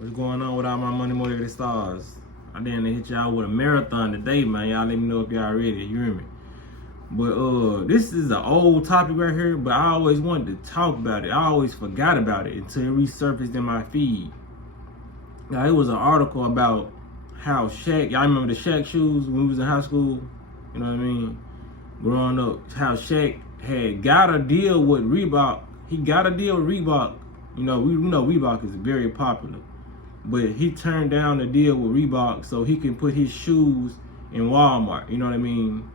What's going on with all my money motivated stars? I didn't hit y'all with a marathon today, man. Y'all let me know if y'all ready. You hear me? But this is an old topic right here, but I always wanted to talk about it. I always forgot about it until it resurfaced in my feed. Now, it was an article about how Shaq, y'all remember the Shaq shoes when we was in high school? You know what I mean? Growing up, how Shaq had got a deal with Reebok. He got a deal with Reebok. You know Reebok is very popular. But he turned down the deal with Reebok so he can put his shoes in Walmart. You know what I mean?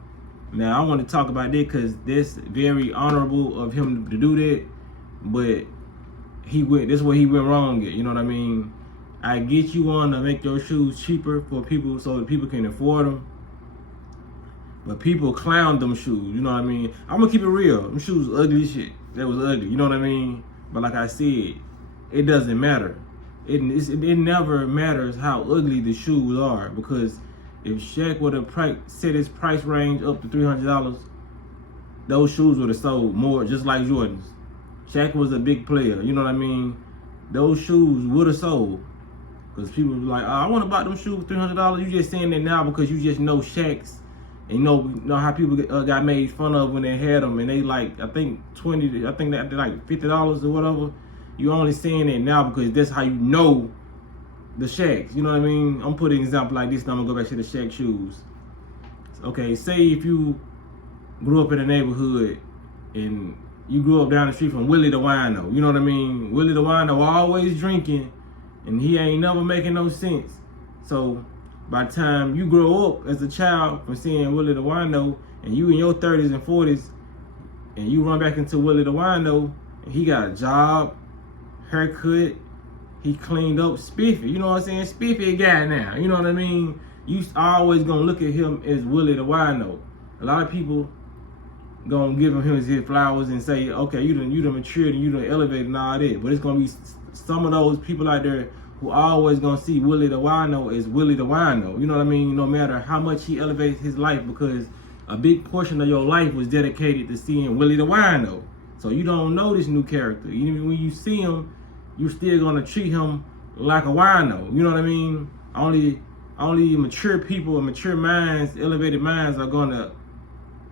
Now, I want to talk about that because that's very honorable of him to do that. But this is where he went wrong at. You know what I mean? I get you want to make your shoes cheaper for people so that people can afford them. But people clown them shoes. You know what I mean? I'm going to keep it real. Them shoes ugly as shit. That was ugly. You know what I mean? But like I said, it doesn't matter. It never matters how ugly the shoes are, because if Shaq would have set his price range up to $300, those shoes would have sold more, just like Jordans. Shaq was a big player, you know what I mean? Those shoes would have sold, because people were like, oh, I want to buy them shoes for $300. You just saying that now because you just know Shaq's, and you know how people got made fun of when they had them, and they like, I think that like $50 or whatever. You only saying it now because that's how you know the Shaqs. You know what I mean? I'm putting an example like this, and I'm gonna go back to the Shaq shoes. Okay, say if you grew up in a neighborhood and you grew up down the street from Willie the Wino. You know what I mean? Willie the Wino always drinking, and he ain't never making no sense. So by the time you grow up as a child from seeing Willie the Wino, and you in your 30s and 40s, and you run back into Willie the Wino, and he got a job, haircut, he cleaned up, spiffy. You know what I'm saying? Spiffy guy now. You know what I mean? You always gonna look at him as Willie the Wino. A lot of people gonna give him his flowers and say, okay, you done matured and you done elevated and all that. But it's gonna be some of those people out there who always gonna see Willie the Wino as Willie the Wino. You know what I mean? No matter how much he elevates his life, because a big portion of your life was dedicated to seeing Willie the Wino. So you don't know this new character. Even when you see him, you still gonna treat him like a wino. You know what I mean? Only mature people and mature minds, elevated minds, are gonna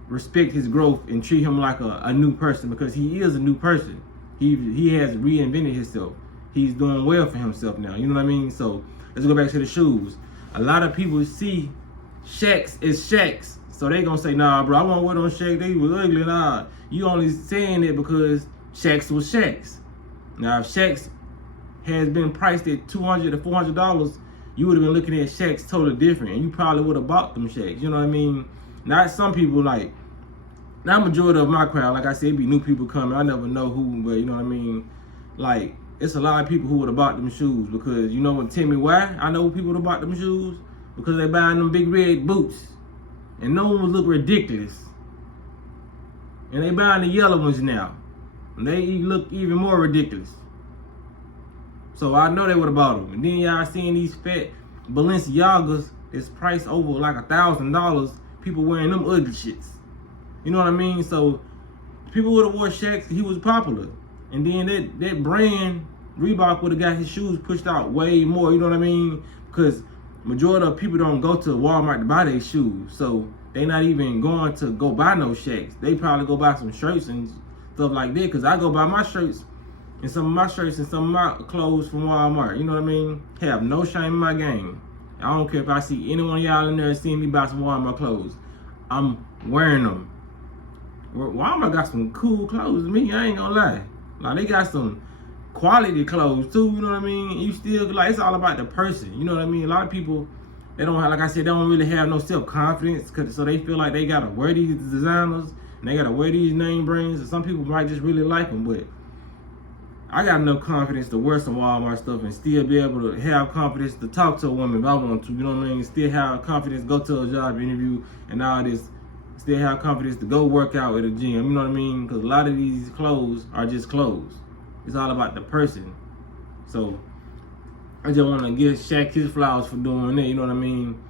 respect his growth and treat him like a new person, because he is a new person. He has reinvented himself. He's doing well for himself now. You know what I mean? So let's go back to the shoes. A lot of people see Shaq's as Shaq's, so they gonna say, nah, bro, I won't wear those Shaq. They was ugly. Nah, you only saying it because Shaq's was Shaq's. Now, if Shaq's has been priced at $200 to $400, you would have been looking at Shaq's totally different, and you probably would have bought them Shaq's. You know what I mean? Not some people, like, not majority of my crowd. Like I said, it be new people coming. I never know who, but you know what I mean? Like, it's a lot of people who would have bought them shoes, because you know what? Tell me why I know people would have bought them shoes? Because they buying them big red boots, and no one would look ridiculous. And they buying the yellow ones now, and they look even more ridiculous. So I know they would have bought them. And then y'all seeing these fat Balenciagas is priced over like $1,000. People wearing them ugly shits. You know what I mean? So people would have wore Shaq's. He was popular. And then that brand, Reebok, would have got his shoes pushed out way more. You know what I mean? Because majority of people don't go to Walmart to buy their shoes. So they not even going to go buy no Shaq's. They probably go buy some shirts and stuff like that. Because I go buy my shirts and some of my shirts and some of my clothes from Walmart. You know what I mean? Have no shame in my game. I don't care if I see any one of y'all in there seeing me buy some Walmart clothes. I'm wearing them. Walmart got some cool clothes to me, I ain't gonna lie. Like, they got some quality clothes too, you know what I mean? You still, like, it's all about the person, you know what I mean? A lot of people, they don't have, like I said, they don't really have no self-confidence, so they feel like they gotta wear these designers and they gotta wear these name brands, and some people might just really like them, but I got enough confidence to wear some Walmart stuff and still be able to have confidence to talk to a woman if I want to, you know what I mean? Still have confidence to go to a job interview and all this. Still have confidence to go work out at a gym, you know what I mean? Because a lot of these clothes are just clothes. It's all about the person. So I just want to give Shaq his flowers for doing that, you know what I mean?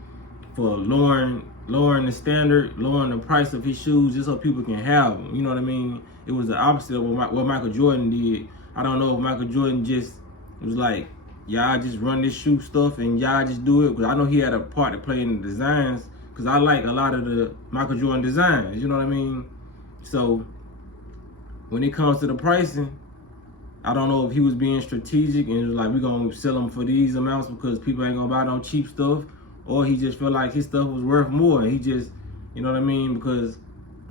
For lowering the standard, lowering the price of his shoes just so people can have them, you know what I mean? It was the opposite of what Michael Jordan did. I don't know if Michael Jordan just was like, y'all just run this shoe stuff and y'all just do it? Because I know he had a part to play in the designs, because I like a lot of the Michael Jordan designs, you know what I mean? So when it comes to the pricing, I don't know if he was being strategic and was like, we're going to sell them for these amounts because people ain't going to buy no cheap stuff, or he just felt like his stuff was worth more and he just, you know what I mean? Because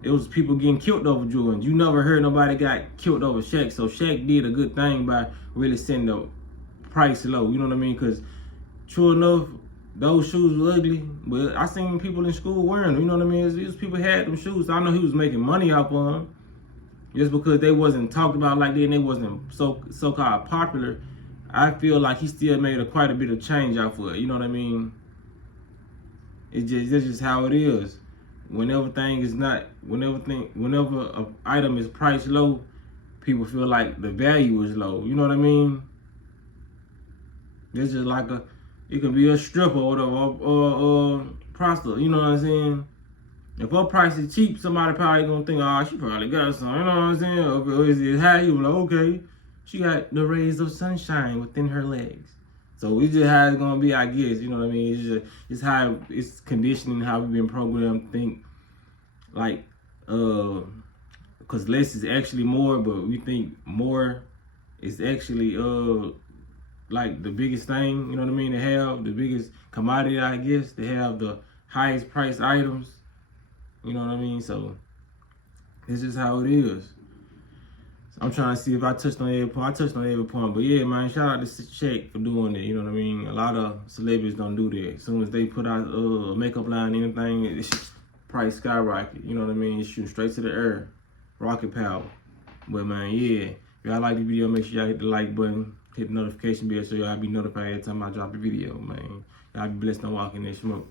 it was people getting killed over Jordan. You never heard nobody got killed over Shaq, so Shaq did a good thing by really setting the price low, you know what I mean? Because true enough, those shoes were ugly, but I seen people in school wearing them, you know what I mean? These people had them shoes, so I know he was making money off of them. Just because they wasn't talked about like that and they wasn't so-called popular, I feel like he still made quite a bit of change off of it, you know what I mean? That's just how it is. Whenever an item is priced low, people feel like the value is low, you know what I mean? It's just like it could be a stripper or prostitute, you know what I'm saying? If her price is cheap, somebody probably gonna think, oh, she probably got some, you know what I'm saying? Or is it high? You like, okay, she got the rays of sunshine within her legs. So it's just how it's gonna be, I guess, you know what I mean? It's how it's conditioning, how we've been programmed to think, like, because less is actually more, but we think more is actually, like the biggest thing, you know what I mean, to have the biggest commodity, I guess, to have the highest priced items, you know what I mean? So it's just how it is. So I'm trying to see if I touched on every point. I touched on every point, but yeah, man, shout out to Shaq for doing that, you know what I mean? A lot of celebrities don't do that. As soon as they put out a makeup line, anything, it's price skyrocket, you know what I mean? It's shooting straight to the air, rocket power. But man, yeah, if y'all like the video, make sure y'all hit the like button, hit the notification bell so y'all be notified every time I drop a video, man. Y'all be blessed on walking that smoke.